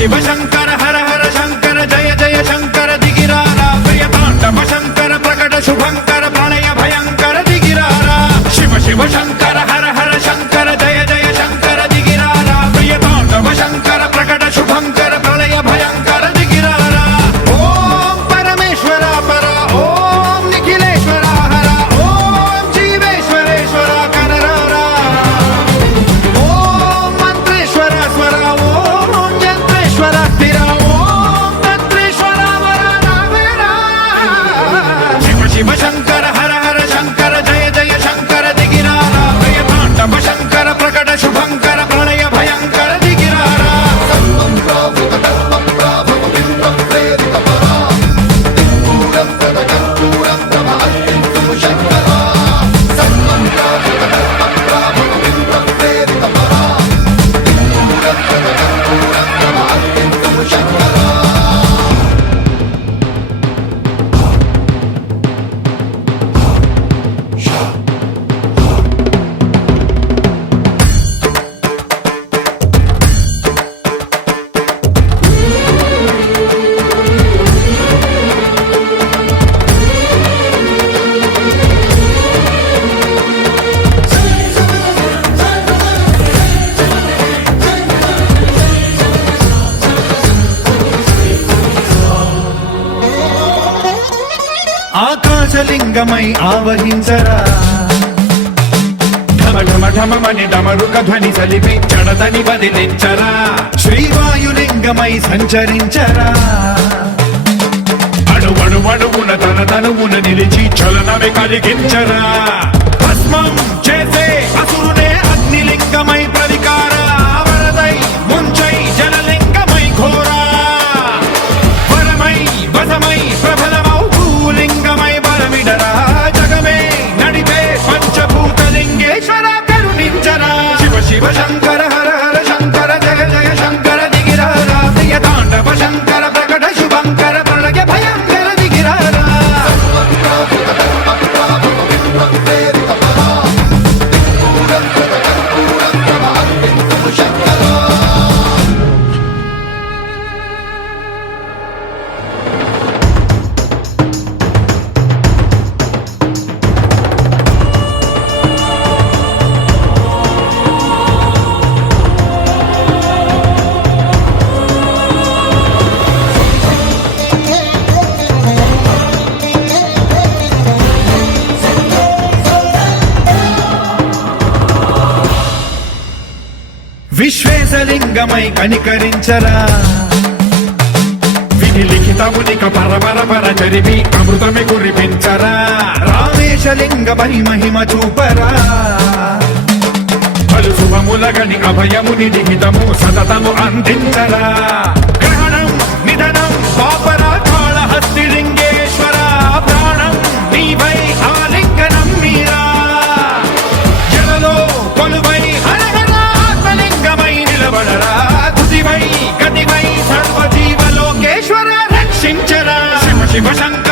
శివ శంకర హర హర శంకర జయ జయ శంకర దిగిరారా ప్రియ తాండవ శంకర ప్రకట శుభంకర ప్రళయ భయంకర దిగిరారా శివ శివ శంకర హర హర శంకర జయ జయ శంకర దిగిరారా ప్రియ తాండవ శంకర ప్రకట శుభంకర ప్రళయ భయంకర దిగిరారా ఓం పరమేశ్వర పర ఓం నిఖిలేశ్వర హర ఓం జీవేశ్వరేశ్వర కరరారా ఓం మంత్రేశ్వర స్వర ఓం యంత్రేశ్వర స్థిర ఓం తంత్రేశ్వర వర రావేరా శివ శివ శంకర హర హర శంకర జయ జయ శంకర దిగిరారా ప్రియ తాండవ శంకర ప్రకట శుభంకర ప్రళయ భయంకర దిగిరారా ఆకాశలింగమై ఆవహించరా ఢమ ఢమ ఢమమని డమరుక ధ్వని సలిపి చడదని వదిలించరా శ్రీవాయులింగమై సంచరించరా అణువణువున తన తనువున నిలిచి చలనమే కలిగించరా భస్మం చేసే అసురునే అగ్నిలింగమై ప్రవికార వరదై ముంచై జలలింగమై ఘోరా వరమై వసమై ప్రబలమౌ భూలింగమై బలమిడరా జగమే నడిపే పంచభూతలింగేశ్వర కరుణించరా శివ శివ శంకర హర హర శంకర జయ జయ శంకర దిగిరారా ప్రియ తాండవ శంకర ప్రకట శుభంకర ప్రళయ భయంకర దిగిరారా విశ్వేశలింగమై కనికరించరా విధి లిఖితమునిక పరపర చరివి అమృతమి కురిపించరా రామేశలింగమై మహిమ చూపరా పలు శుభములగని అభయముని లిఖితము సతతము అందించరా గ్రహణం నిధనం పాపరా కాళహస్తి లింగేశ్వర ప్రాణం నీవై ఆలింగనం మీరా జలలో కొలువై గతివై సర్వజీవలోకేశ్వర రక్షించరా శివ శివ శంకర